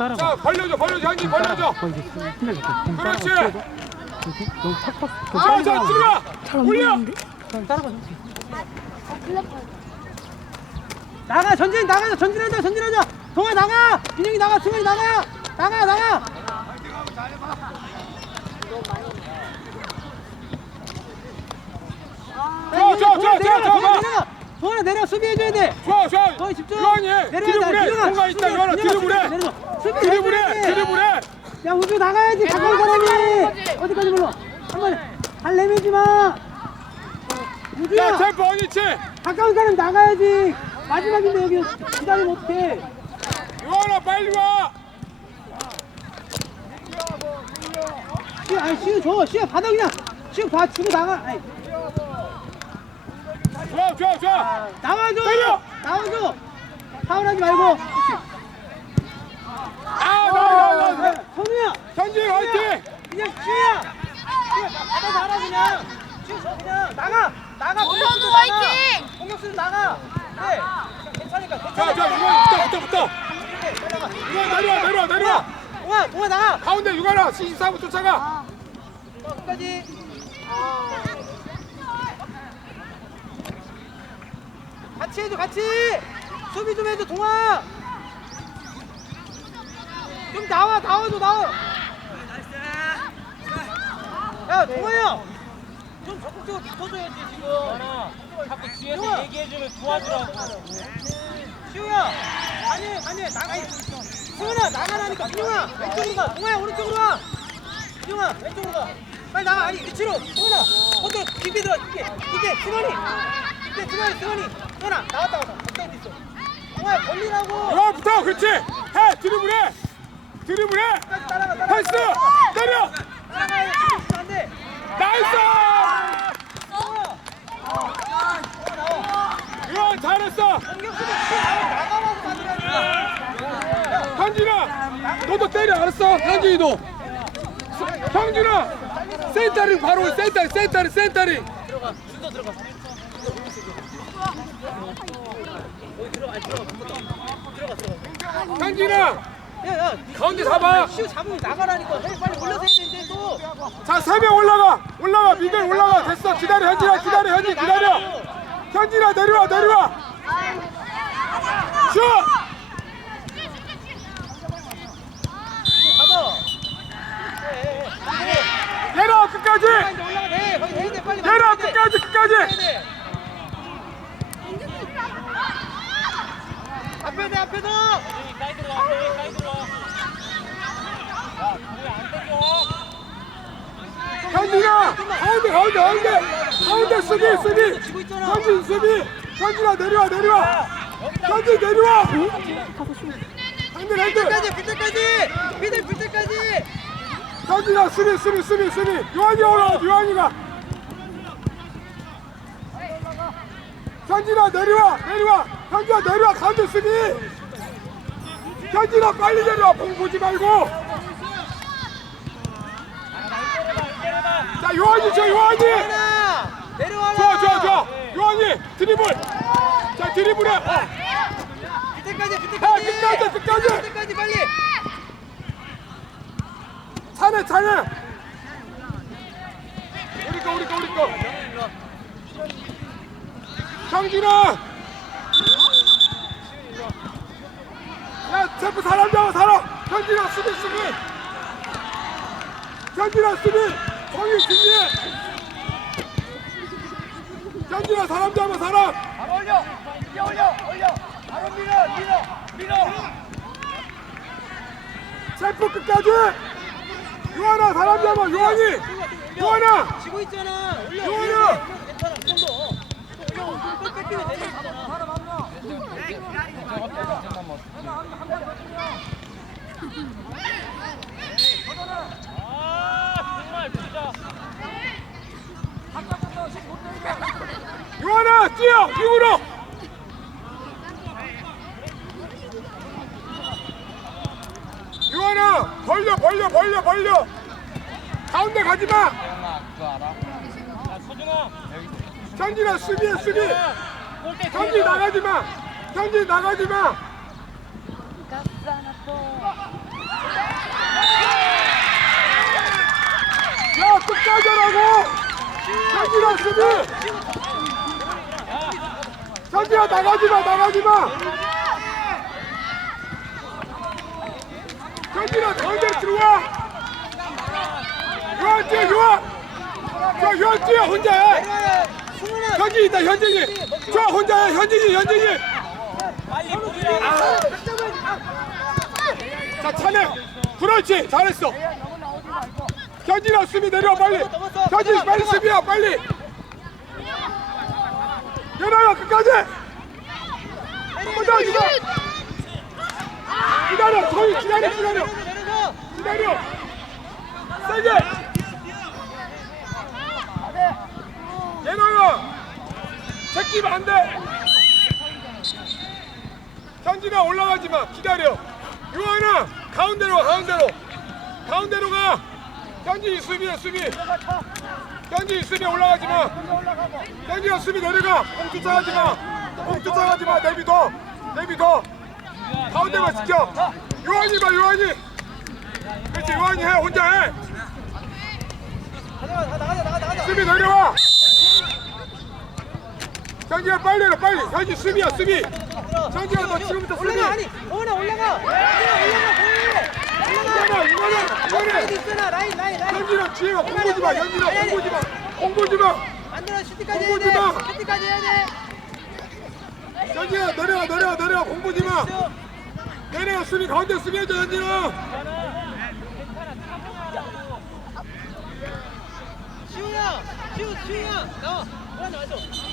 따라가. 자 벌려줘 벌려줘 현지 벌려줘 거의 이제. 공 그렇지. 너무 팍팍. 좀 자, 자! 잘안 올려! 따라가. 나가 전진 나가자 전진하자 전진하자. 동아 나가. 민영이 나가 승현이 나가. 나가 나가. 자, 자, 자, 자, 자. 동아 내려 수비해줘야 돼. 좋아 좋아 거기 집중. 유한이 내려야 돼. 민영아, 공간 있다 유한아 민영 야 우주 나가야지. 가까운 사람이 어디까지 불러 한번 발 내밀지 마. 자 우주야. 템포 어니치. 가까운 사람 나가야지. 마지막인데 여기 기다리면 어떡해. 유한아 빨리 와. 시우 아니 시우 줘. 시우 받아 그냥. 시우 봐. 주고 나가. 아니 좋아 좋아 좋아. 나와줘. 때려! 나와줘. 파울하지 말고. 그렇지 아 나와 나와 나와 선우야 현지 화이팅! 그냥 시우 받아 그냥 줘 그냥 나가. 나가. 나가. 화이팅! 공격수로 나가. 그래. 괜찮으니까 괜찮아 자자 유한 붙어 붙어 붙어. 유한 내려와 내려와 내려와. 동아 동아 나가. 가운데 유한아 74부 쫓아가. 어, 끝까지. 같이 해줘 같이. 수비 좀 해줘 동아. 좀 나와 나와줘 나와 야 동아야 좀 적극적으로 붙어줘야지 지금. 자꾸 뒤에서 형아. 얘기해주면 도와주라고. 시우야 아니 아니 나가. 시우야 나가라니까. 시우야 왼쪽으로 가. 동아야 오른쪽으로 와. 시우야 왼쪽으로 가. 빨리 나가. 아니 위치로. 동아나 먼저 깊게 들어. 깊게 깊게. 승원이. 깊게 승원이 승원이. 승원아 나왔다 나왔다. 적당히 있어. 동아야 벌리라고. 유한 붙어 그렇지. 해 드리블해. 드리블해. 따라가 따라가. 패스. 때려 나이스! 유한 잘했어! 현진아 너도 때려 알았어? 현진이도. 형준아 센터링 바로 센터 센터링 센터링 현진아 야야 가운데 잡아. 시우 잡으면 나가라니까 해, 빨리 올려서 해야 되는데 또 자 세 명 올라가 올라가 미들 올라가 됐어 기다려 현진아 기다려 현진 기다려 현진아 내려와 내려와 슛 해. 내려와 끝까지 이제 올라가 돼 거기 돼야 돼 빨리 내려와 만들어야 돼. 끝까지 끝까지 해야 돼. 앞에 돼 앞에 더 여기 사이드로 와, 사이드로 와. 야, 그래 안 땡겨. 현진아! 가운데 가운데 가운데! 가운데 수비 수비! 현진 수비! 현진아 내려와 내려와! 현진 내려와! 현진 핸들 끝까지 빌 때까지! 미들 빌 때까지! 현진아 수비 수비 수비 수비! 요한이 올라와 요한이가! 현진아 내려와 내려와 현진아 내려와 가운데 수비 현진아 빨리 내려와. 공 보지 말고. 자 요한이 저 요한이. 내려와라 좋아 좋아 좋아 요한이 드리블. 자 드리블해 어. 빌 야, 때까지. 끝까지, 끝까지. 빌 때까지 빨리. 차네 차네. 우리 거 우리 거 우리 거. 형진아 야 제프 사람 잡아 사람. 형진아 수비 수비. 형진아 수비. 성희 준비해. 형진아 사람 잡아 사람. 바로 올려. 이제 올려, 올려. 바로 밀어, 밀어, 밀어. 제프 끝까지. 요한아 사람 잡아. 요한이. 요한아. 지고 있잖아. 올려 요한아! 장진아 수비해 수비 장진 나가지 마 장진 나가지 마 야, 끝까지 하라고! 장진아, 수비! 장진아, 나가지 마, 나가지 마! 장진아, 당장 들어와! 유아, 뛰어, 유아! 혼자 해 내려와요. 승훈아. 현진이 있다 현진이 자 혼자 해 현진이 현진이 빨리. 아. 자 차내 그렇지 잘했어 현진아 수비 내려 빨리 현진이 빨리 수비야 빨리 내려요 끝까지 한번더 이거 기다려 저기 기다려 기다려. 기다려 세게 예나야 제끼면 안 돼. 현진아 올라가지 마. 기다려. 유한아 가운데로 가 가운데로. 가운데로 가. 현진이 수비해 수비. 현진이 수비 올라가지 마. 현진아 수비 내려가. 공 쫓아가지 마 공 쫓아가지 마. 내비둬 내비둬 가운데만 지켜. 유한이 봐 유한이. 그렇지 유한이 해. 혼자 해. 수비 내려와 현진아 빨리 내려 빨리 현진 수비야 수비 현진아 너 지금부터 수비 올라가 아니. 오나 올라가. 올라가 올라가. 이거는 이거는 이거는 라인 라인 라인. 현진아 뒤에가 공보지 마 현진아 공보지 마 공보지 마 만들어 슈팅까지 해야 돼. 마. 슈팅까지 해야 돼. 현진아 내려와 내려와 내려와 공보지 마 내려와 수비 가운데 수비해줘 현진아 시우야. 시우 시우야. 나와. 올라가.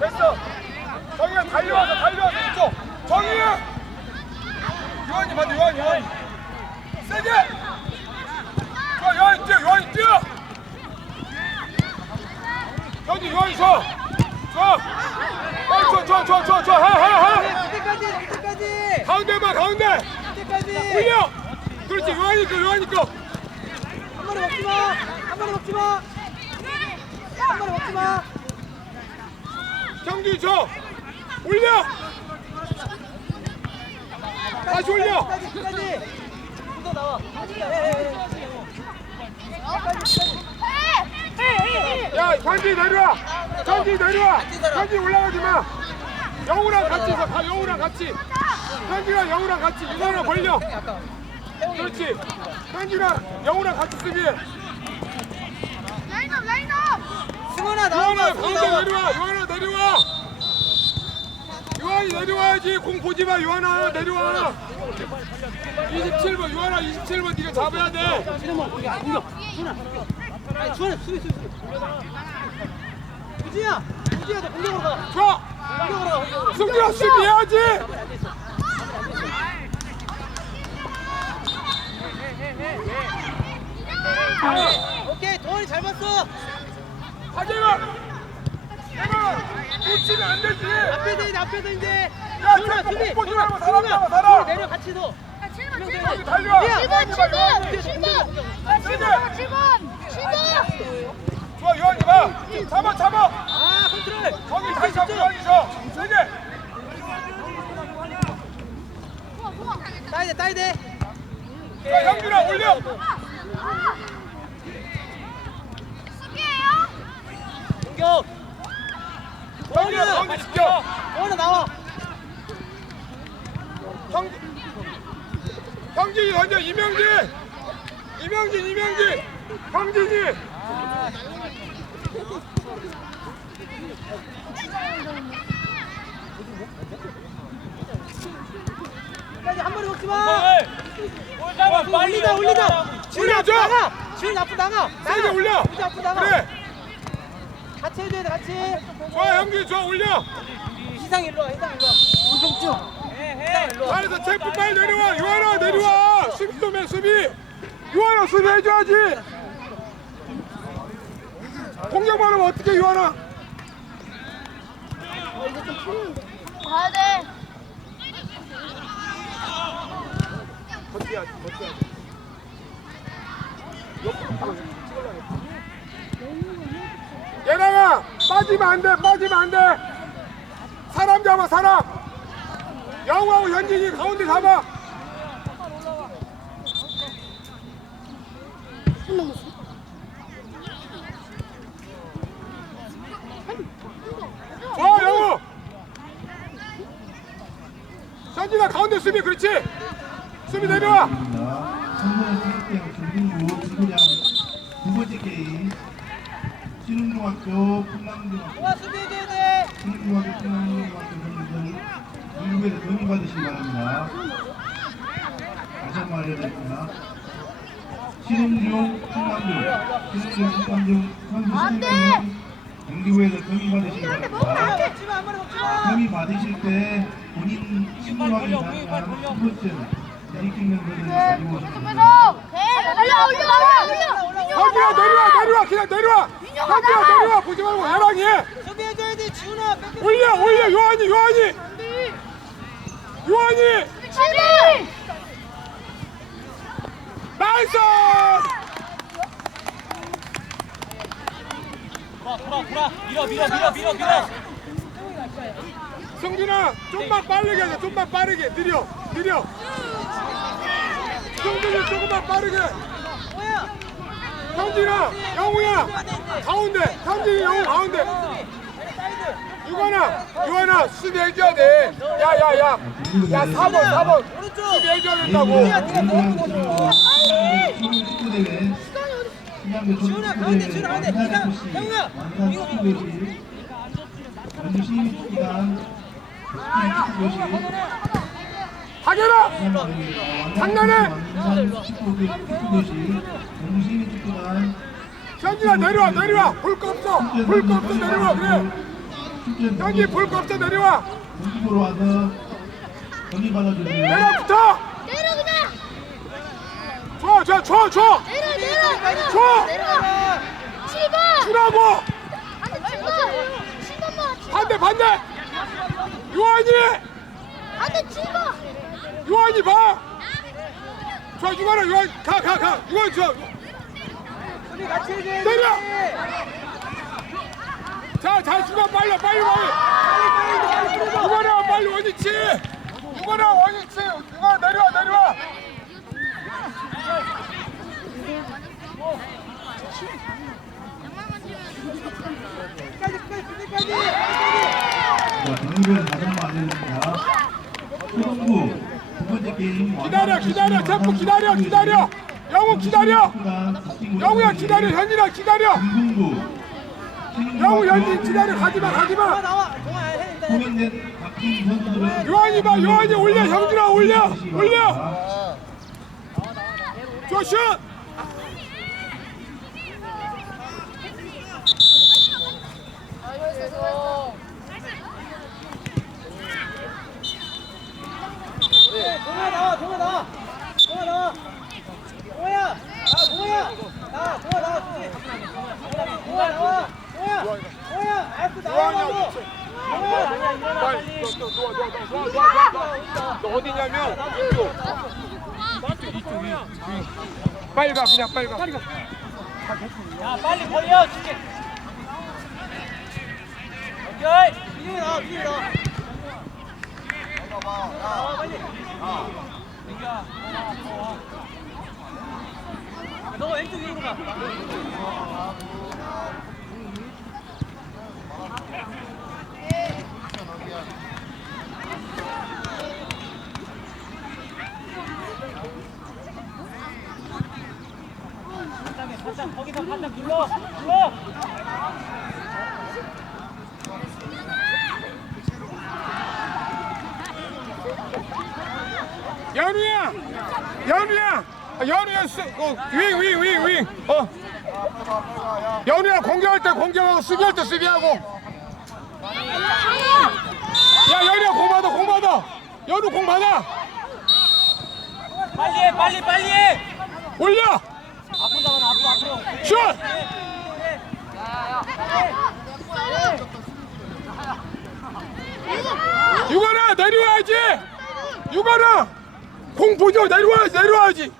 됐어. 정희가 달려와서 달려와서 이쪽. 정희야! 요한이 맞아 요한 요한 세게! 좋아 요한이 뛰어 요한이 뛰어! 현지 요한이 서! 좋아 좋아 하하하 슈팅까지 슈팅까지. 가운데만 가운데! 슈팅까지. 올려! 그렇지 요한이 거 요한이 거. 한 번에 먹지 마. 한 번에 먹지 마. 한 번에 먹지 마. 경기 줘 올려 다시 올려 끝까지 끝까지. 나와. 야 현지 내려와 현지 내려와 현지 올라가지 마 영우랑 같이 있어 가 영우랑 같이 현지랑 영우랑 같이 이거나 벌려. 그렇지 현지랑 영우랑 같이 수비해 승원아 나와. 유한아 가운데 내려와 유한아 내려와 유한이 내려와야지 공 보지 마 유한아 내려와 27번 유한아 27번 네가 잡아야 돼 지난번 공격 공격. 승원아. 아니 주원아 수비 수비 수비. 우지야. 우지야 너 공격으로 가. 좋아 공격으로 가. 공격으로. 승리야 수비해야지 오케이 도원이 잘 봤어. 하재가 내가 놓치면 안 되지. 앞에 서 이제 앞에 서 이제. 야, 자꾸 수비. 못 보지 말고 승원아, 사람 잡아, 사람. 내려 같이 서. 여기 달려와 야, 유한이 봐 유한이 좋아 유한이 봐. 잡아 잡아. 아 컨트롤. 거기 다시 잡고 유한이 줘 세게. 따야 돼 따야 돼. 자 형준아 올려. 공격. 형준아 가운데 지켜 도원아 나와. 형 형진이 던져 이명진 이명진 이명진 형진이 끝까지 한 번에 먹지 마. 볼 잡아 어, 올리다 올리다. 지훈이 올려줘. 앞으로 나가. 지훈이 앞으로 나가. 세게 나가. 올려 우지 앞으로 나가. 그래 같이 해줘야 돼 같이. 좋아 형준이 좋아 올려 희상 일로 와 희상 일로 와. 우성주. 희상 일로 와. 잘해서 체프 빨리 내려와 유한아 내려와 수비 좀해 수비 유한아 수비 해줘야지 공격만 하면 어떻게 유한아 가야 돼. 버텨야지 버텨야지 예랑아 빠지면 안돼 빠지면 안돼. 사람 잡아 사람. 영우하고 현진이 가운데 잡아. 좋아 영우. 현진아 가운데 수비 그렇지? 수비 내려와. 두 번째 게임. 신흥중학교 풍남중학교 신흥중학교 풍남중학교 선수들 1부에서 경기 받으시기 바랍니다. 다시 한 번 알려드립니다. 신흥중 풍남중 신흥중 풍남중 선수 안 돼! 신흥중은 경기 후에서 경기 받으시기 바랍니다. 한 경기 받으실 때 본인 신고하기 돌려, 가능한 돌려. 후보증 대리킹 면허를 가지고 그래서 개 올려 올려 올려 현진아 내려와 내려와 그냥 내려와. 현진아 내려와 보지 말고 얘랑 해 수비해줘야 돼 지훈아. 뺏겨 올려 올려 요한이 요한이. 요한이. 치리 나이스! 돌아 돌아 돌아. 밀어 밀어 밀어 밀어 밀어. 성준아 좀만 빠르게 하자 좀만 빠르게. 느려 느려. 성준이 조금만 빠르게 성진아 영우야 가운데 성진이 영우 가운데. 유관아 유관아 수비 해줘야 돼. 야 야 야. 야 4번 4번. 오른쪽 수비 해줘야 된다고. 지훈아, 가운데, 지훈아, 가운데. 이상, 형우야. 이거, 연주 시민축구단 축구교실 하게라! 장난해! 현진아 내려와 내려와! 볼거 없어! 볼거 없어 내려와 그래! 현진 볼거 없어 내려와! 공식으로 와서 경기 받아주세요 내려 붙어! 내려 그냥! 줘줘줘줘 내려 내려 내려! 줘! 내려 7번 주라고! 안돼 7번 7번만 반대 반대! 요한이! 안돼 7번 요한이 봐 자, 유관아, 유한, 가, 가, 가. 유한, 저, 수비 같이 해줘야 돼 내려! 자, 자, 주관 빨리, 빨리, 빨리. 유관아, 빨리 원위치. 유관아, 원위치. 유관 내려와, 내려와. 끝까지 끝까지 끝까지 자, 경기를 다시 한번 알려드립니다. 초등부 기다려, 기다려. 템포 기다려, 기다려. 영우 기다려. 영우야, 기다려. 현진아, 기다려. 영우, 현진 기다려. 가지마, 가지마. 요한이 봐, 요한이 올려. 형준아, 올려. 올려. 저 슛. 야 빨리 걸려 줄게 오케이. 이리 나와 이리 나와 나와 빨리. 너 왼쪽 위로 가 살짝 거기서 살짝 눌러 눌러 연우야, 연우야, 아, 연우야, 수, 어, 윙, 윙, 윙, 윙, 어. 연우야 공격할 때 공격하고 수비할 때 수비하고. 야, 연우야 공 받아, 공 받아. 연우 공 받아. 빨리 해 빨리 빨리 해 올려. 누가라 공 보죠. 내려와 내려와야지.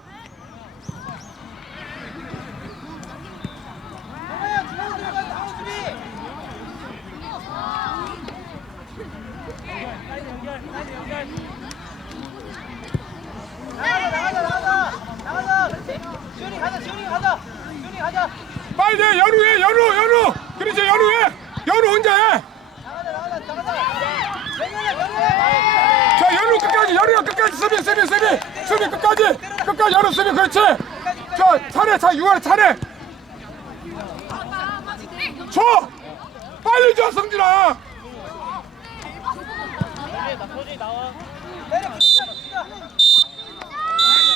빨리 해 연우해 연우 연우. 그렇지 연우해. 연우 혼자 해. 끝까지 수비 수비 수비. 수비 끝까지 끝까지 열어 수비 그렇지? 자 차례 자 유한아 차례. 줘 빨리 줘 성진아! 내려